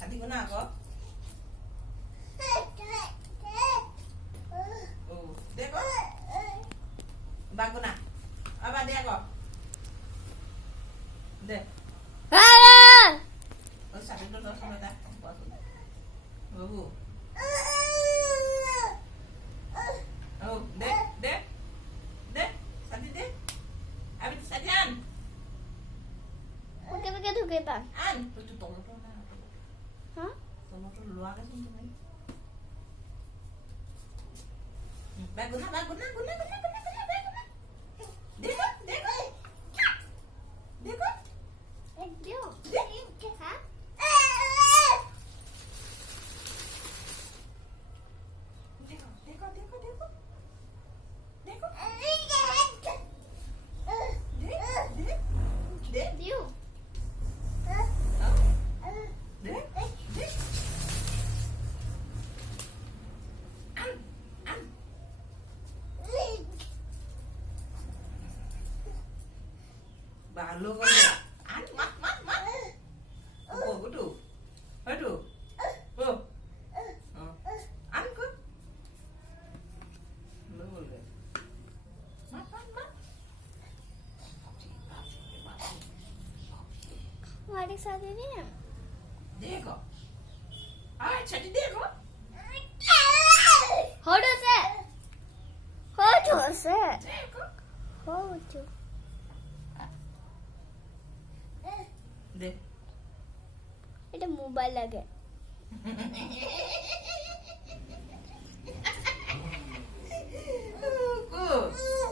Sadi guna ako. Oh, देखो. Bago na. Aba, di ako. De. Oh, sabi doon sa mata. Oh. Oh, de. Sadi de. Abi sadian. Pakai tuh bang. An, tu tolong tu na. Hah? Tolong tu luar ka sini mai. Bago na. Dekho. Dia. Hah? Dia. Balo ko na. Mat. Oh, aduh. Oh. An ko. Lol. Mat. हमारे साथ ही नहीं है देखो छठी देखो होटो से देखो होटो देख এটা মোবাইল লাগে